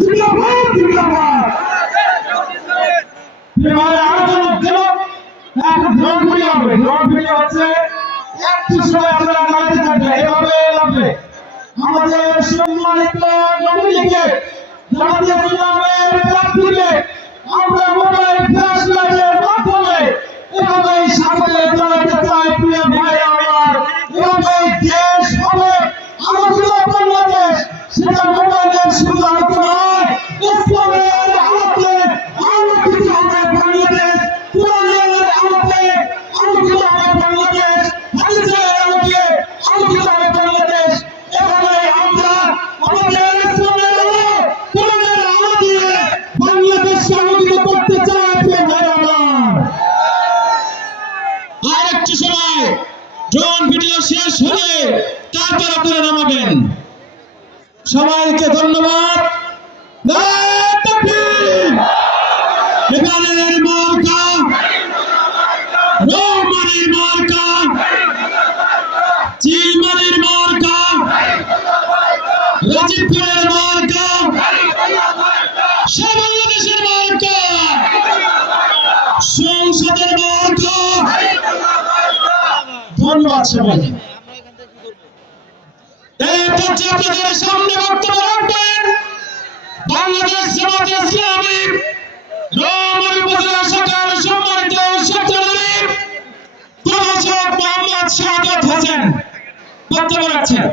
জিন্দাবাদ জিন্দাবাদ। আলোচনার জন্য একটা ড্রোন ভিডিও হবে, ড্রোন ভিডিও হচ্ছে একটু সময় আপনারা দাঁড়িয়ে থাকবে, এভাবে লাগবে। আমাদের সম্মানিত নবীকে জাতীয় ইসলামের প্রার্থীকে আমরা মোবাইল ফ্ল্যাশ লাইটের মাধ্যমে এভাবেই সাথে জানাতে চাই প্রিয় ভাই আমার, এভাবেই দেশ হবে আলোকিত বাংলাদেশ, সেটা মোবাইলের শুধু আলোচনা নয়, ইসলামের আলোকে আলোকিত হবে বাংলাদেশ, কোরআনের আলোকে আলোকিত হবে বাংলাদেশ, হাদিসের আলোকে আলোকিত হবে বাংলাদেশ। এভাবে আমরা আমাদের ইসলামের আলো, কোরআনের আলো দিয়ে বাংলাদেশকে আলোকিত করতে চাই প্রিয় ভাই আমার। আর একটু সময় ড্রোন ভিডিও শেষ হলে তারপর আপনারা নামাবেন। সবাইকে ধন্যবাদ। এবারের মার্কা রৌমারীর মার্কা, চিলমারীর মার্কা, রাজীবপুরের মার্কা, সারা বাংলাদেশের মার্কা, সংসদের মার্কা। ধন্যবাদ সবাই। এই পর্যায়ে আপনাদের সামনে বক্তব্য রাখবেন বাংলাদেশ জামাত ইসলামী রৌমারী উপজেলা শাখার সম্মানিত সেক্রেটারি প্রফেসর মোহাম্মদ শাহাদাত হোসেন বক্তব্য রাখছেন।